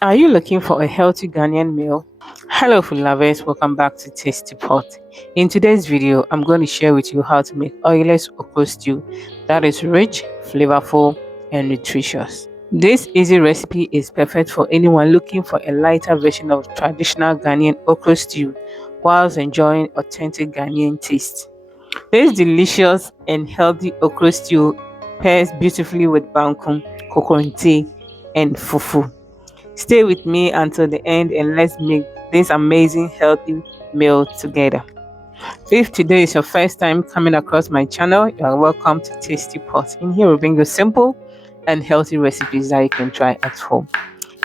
Are you looking for a healthy Ghanaian meal? Hello food lovers, welcome back to Tastypots. In today's video, I'm going to share with you how to make oilless okra stew that is rich, flavorful, and nutritious. This easy recipe is perfect for anyone looking for a lighter version of traditional Ghanaian okra stew whilst enjoying authentic Ghanaian taste. This delicious and healthy okra stew pairs beautifully with bankum, kokonte, and fufu. Stay with me until the end and let's make this amazing healthy meal together. If today is your first time coming across my channel, you are welcome to Tasty Pot. In here, we bring you simple and healthy recipes that you can try at home.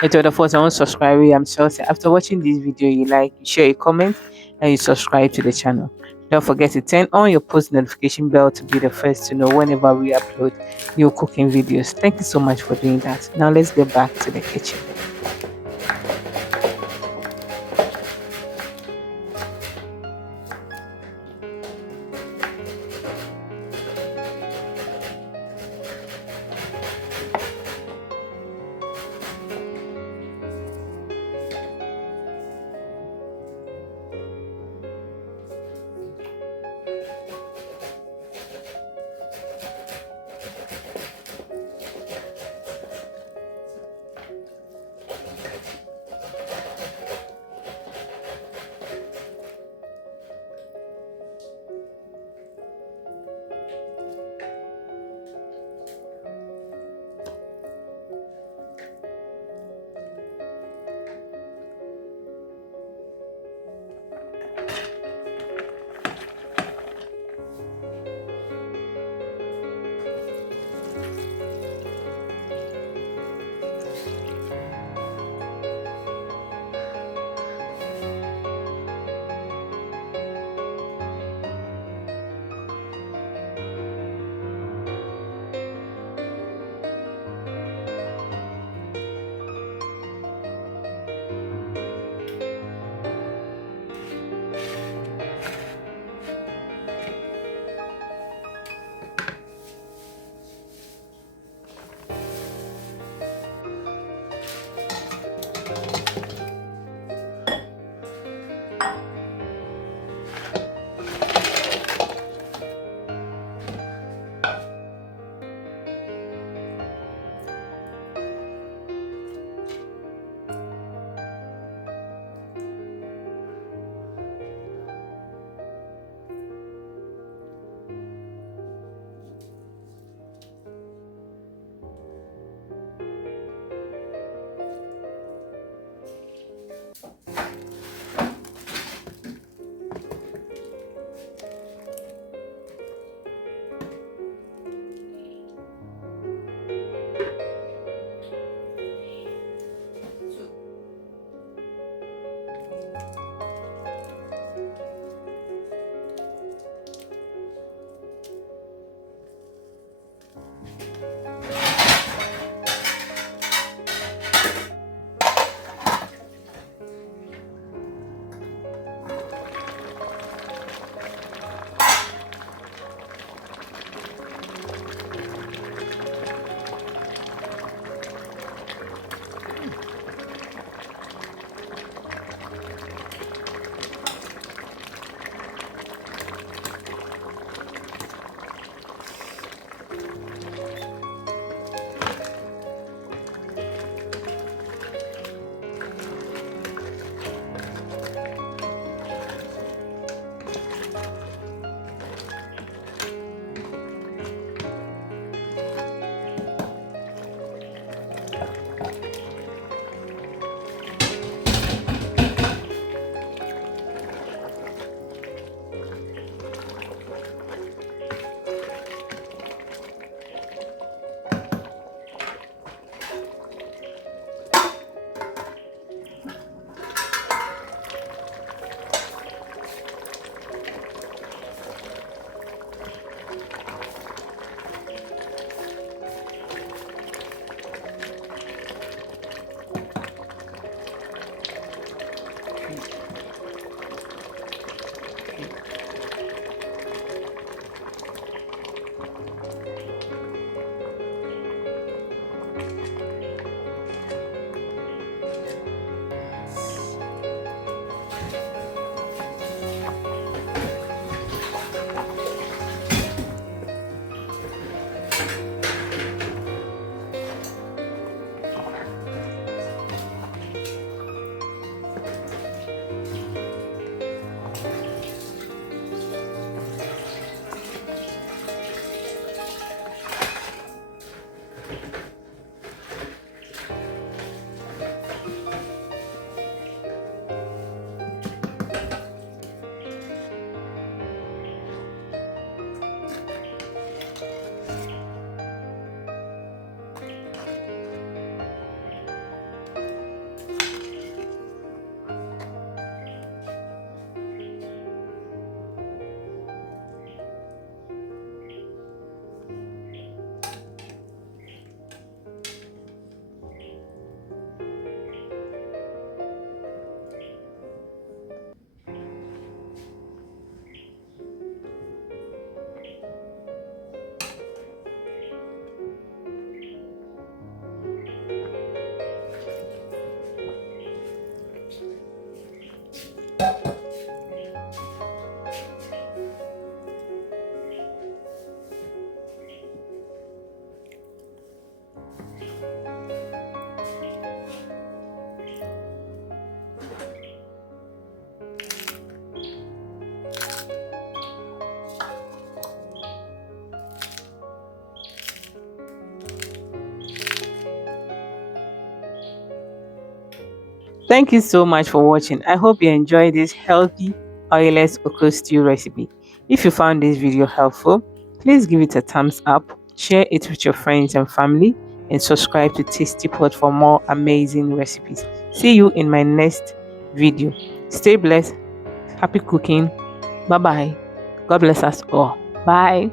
And to the first one, subscribe. I'm sure that after watching this video, you like, you share a comment, and you subscribe to the channel. Don't forget to turn on your post notification bell to be the first to know whenever we upload new cooking videos. Thank you so much for doing that. Now let's get back to the kitchen. Thank you so much for watching. I hope you enjoyed this healthy oilless okra stew recipe. If you found this video helpful, please give it a thumbs up, share it with your friends and family, and subscribe to Tastypot for more amazing recipes. See you in my next video. Stay blessed. Happy cooking. Bye bye. God bless us all. Bye.